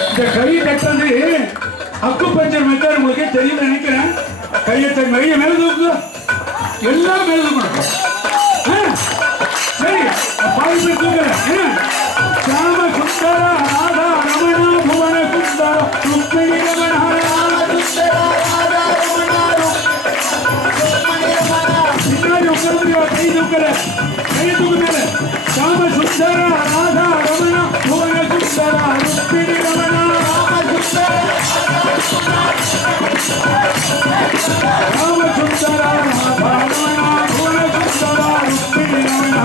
இந்த கை தட்டது அக்கு puncture method உங்களுக்கே தெரியும் நினைக்கிறேன். கையை மேல தூக்கு, எல்லாம் மேல தூக்கணும். சரி, பாதி பேர் தூக்குறேன். சாம சுந்தரா ராதா ரமணா புவன சுந்தரா ருக்மிணி ரமணா பின்னாடி உட்கார்ந்து கை தூக்குற, கையை தூக்குற. சாம சுந்தரா ராதா ரமணா புவன சுந்தரா ருக்மிணி ரமணா ராம சுந்தரா ராதா ரமணா புவன சுந்தரா ருக்மிணி ரமணா